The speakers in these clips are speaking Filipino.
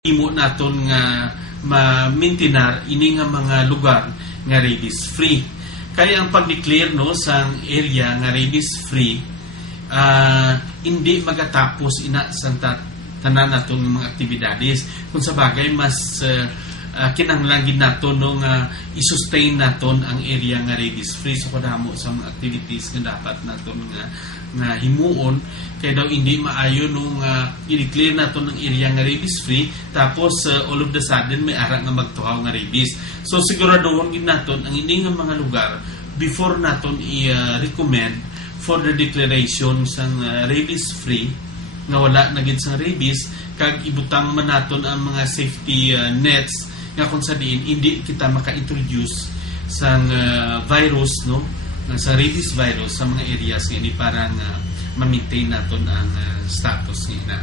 imo naton nga ma-maintain ini nga mga lugar nga rabies free. Kaya ang pag-declare no sang area nga rabies free hindi magatapos ina sa tanan naton mga aktibidades. Kung sa bagay mas kinahanglan gid naton no nga i-sustain naton ang area nga rabies free, so kadamo sa mga activities nga dapat naton nga himuon kaya daw hindi maayo nung i-declare naton ng area nga rabies free tapos all of the sudden may ara nga magtuhaw nga rabies. So siguraduhon gid naton ang ini nga mga lugar before naton i-recommend for the declaration sang rabies free nga wala na gid sang rabies, kag ibutang man naton ang mga safety nets nga kung sa diin hindi kita maka-introduce sang virus no sa rabies virus sa mga areas nga ini parang ma-maintain naton ang status niya.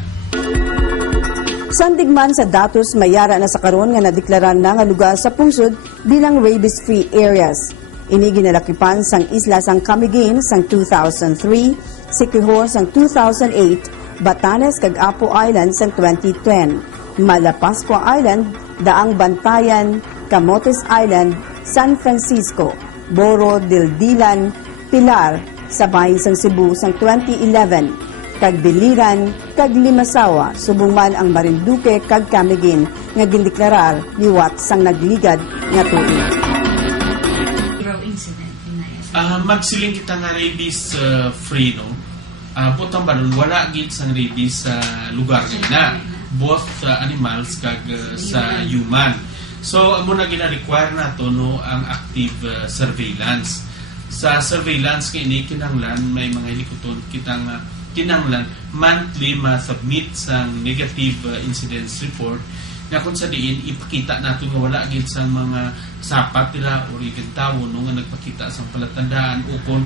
Sandigman sa datos mayara na sa karon nga nadeklaran na nga lugar sa pungsod bilang rabies-free areas. Ini ginalakipan sang isla sang Camiguin sang 2003, Siquijor sang 2008, Batanes kag Apo Island sang 2010, Malapascua Island, Daang Bantayan, Camotes Island, San Francisco, Boro, Dildilan, Pilar, sa bahin sang Cebu sang 2011, kag Biliran, kag Limasawa, subong man ang Marinduque kag Camiguin nga gindeklarar liwat sang nagligad nga tubig. Magsiling kita nga rabies free no. Butang balon wala gid sang rabies sa lugar na both animals kag sa human. So amo na gina-require nato no ang active surveillance. Sa surveillance kay ini kinahanglan may mga hilikuton kitang kinahanglan monthly ma-submit sang negative incidence report na kung sa diin ipakita nato nga wala gid sa mga sapat nila o even tawo no nga nagpakita sa palatandaan o kung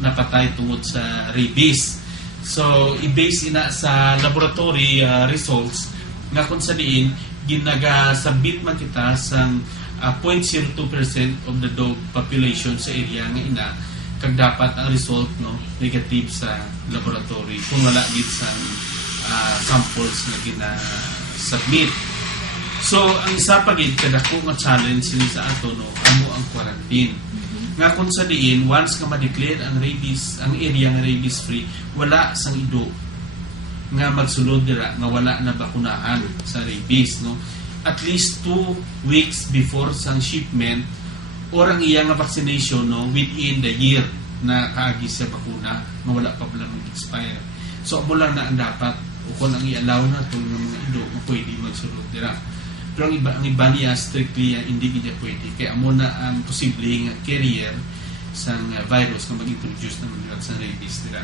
napatay tungod sa rabies. So i-base ina sa laboratory results nga kung sa diin ginaga-submit man kita sang 0.02% of the dog population sa area nga ina kag dapat ang result no negative sa laboratory kung wala gid sa samples na gina-submit. So ang isa pa gid kadako nga challenge sini sa ato no amo ang quarantine. Nga kung sa diin once nga ma-declare ang rabies ang area nga rabies free wala sang ido nga magsulod dira nga wala na bakunahan sa rabies no at least 2 weeks before sang shipment or ang iya nga vaccination no within the year na kaagi sa bakuna nga wala pa pala mag-expire. So amo lang na ang dapat o kung ang i-allow na itong mga ido nga pwede magsulod dira. Pero ang iba niya strictly hindi gid pwede kaya amo na ang posibleng carrier sang virus nga mag-introduce ng sa rabies dira.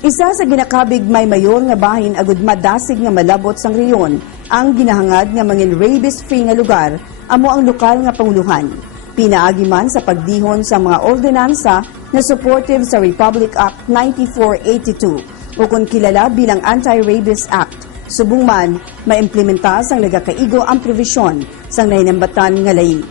Isa sa ginakabig may mayor nga bahin agud madasig nga malabot sang reyon ang ginahangad nga mangin rabies-free nga lugar amo ang lokal nga panguluhan. Pinaagi man sa pagdihon sa mga ordinansa na supportive sa Republic Act 9482 o kung kilala bilang Anti-Rabies Act. Subong man maimplementa sang nagakaigo ang provisyon sang nahinambatan nga layi.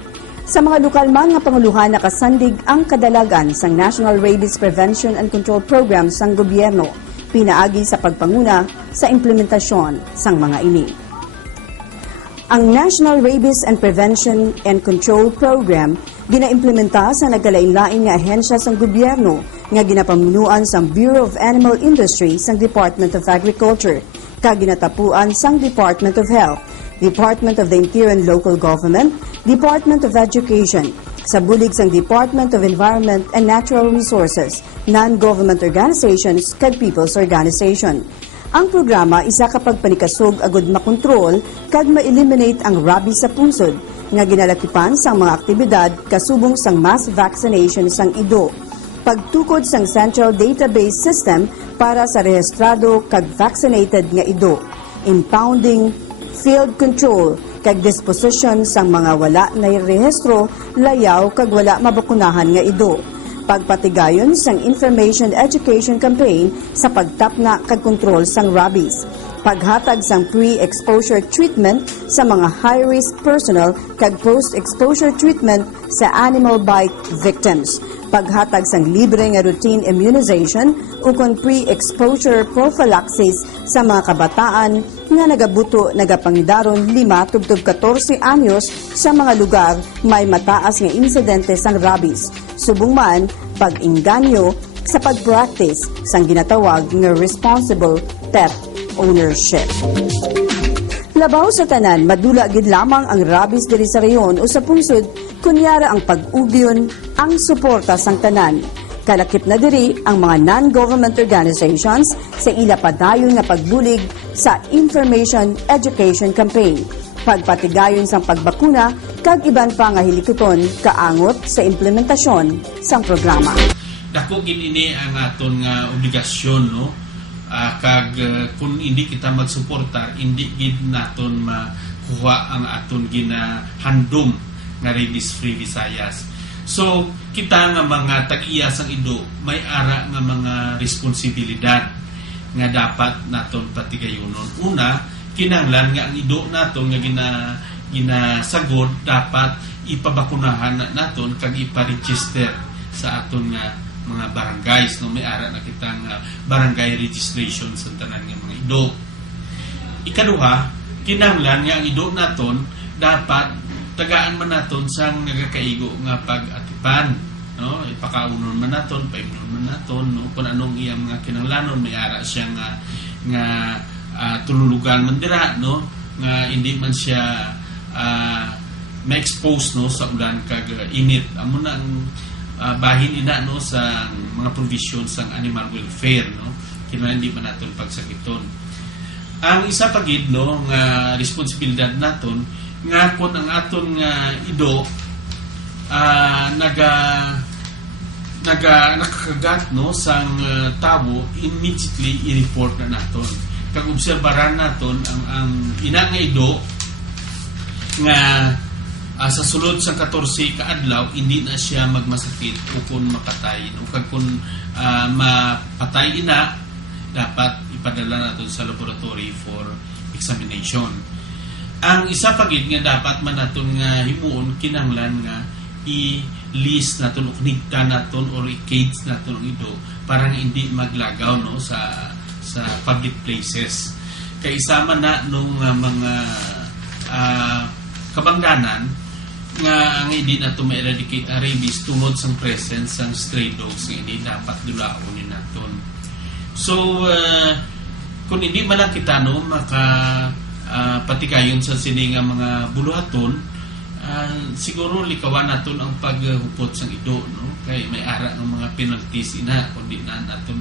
Sa mga lokal man nga panguluhan nakasandig ang kadalagan sang National Rabies Prevention and Control Program sang gobyerno, pinaagi sa pagpanguna sa implementasyon sang mga ini. Ang National Rabies and Prevention and Control Program ginaimplementa sa nagkalain-lain nga ahensya sang gobyerno nga ginapamunuan sang Bureau of Animal Industry sang Department of Agriculture, kag ginatapuan sang Department of Health, Department of the Interior and Local Government, Department of Education, sa bulig sang Department of Environment and Natural Resources, non-government organizations, kag people's organization. Ang programa isa kapag panikasog agud makontrol kag ma-eliminate ang rabies sa pungsod nga ginalakipan sang mga aktibidad kasubong sang mass vaccination sang ido, pagtukod sang Central Database System para sa rehistrado kag vaccinated nga ido, impounding, field control kag disposition sang mga wala na rehistro, layaw kag wala mabakunahan nga ido, pagpatigayon sang information education campaign sa pagtapna kag kontrol sang rabies, paghatag sang pre-exposure treatment sa mga high-risk personnel kag post-exposure treatment sa animal bite victims, paghatag sang libre nga routine immunization ukon pre-exposure prophylaxis sa mga kabataan nga nagabuto nagapangidaron 5 tubtob 14 anyos sa mga lugar may mataas nga insidente sang rabies, subong man pag-inganyo sa pag-practice sang ginatawag nga responsible pet ownership. Labaw sa tanan, madula gid lamang ang rabies diri sa reyon o sa pungsod kunyara ang pag-ubyon ang suporta sang tanan. Kalakip na diri ang mga non-government organizations sa ila padayon nga pagbulig sa information education campaign, pagpatigayon sang pagbakuna kag iban pa nga hilikuton kaangot sa implementasyon sang programa. Dako gid ini ang aton nga obligasyon, no? Kung hindi kita magsuportar, hindi gid naton makuha ang aton ginahandom nga rabies-free Visayas. So, kita nga mga tag-iya sang ido, may ara nga mga responsibilidad nga dapat naton patigayonon. Una, kinahanglan nga ang ido naton nga ginasagod dapat ipabakunahan naton kag ipa-register sa aton nga mga barangays, no? May ara na kitang barangay registration sa tanan nga mga ido. Ikaduha, kinahanglan nga ang ido naton dapat tagaan man naton sang nagakaigo nga pag-atipan, no? Ipakaunon man naton, paimnon man naton, no? Kung anong iyang mga kinahanglanon, may ara siya nga tululugan man dira, no? Nga hindi man siya ma-expose, no, sa ulan kag init. Amo na ang bahin ina, no, sa mga provisions sang animal welfare, no, kinahanglan hindi man naton pagsakiton. Ang isa pa gid, no, nga responsibilidad naton nga kun ang aton nga ido nakakagat, no, sang tabo, immediately i-report na naton. Kag obserbaran naton ang ina nga ido nga sa sulod sa 14 kaadlaw hindi na siya magmasakit o kung mapatay, no? Kag kung mapatay ina, dapat ipadala natin sa laboratory for examination. Ang isa pa gid nga dapat man naton nga himuon, kinahanglan nga i-list naton o knigta naton or i-cage naton ang ido para nga hindi maglagaw, no, sa public places. Kay isama na nung mga kabangdanan nga ang hindi na ito ma-eradicate ang rabies tungod sa presence ng stray dogs nga hindi dapat dulaonin naton. So, kung hindi man lang kita, no, patigayon sa sining mga buluhaton, siguro likawan naton ang paghupot sang ido, no? Kay may ara ng mga penalties ina kundi na naton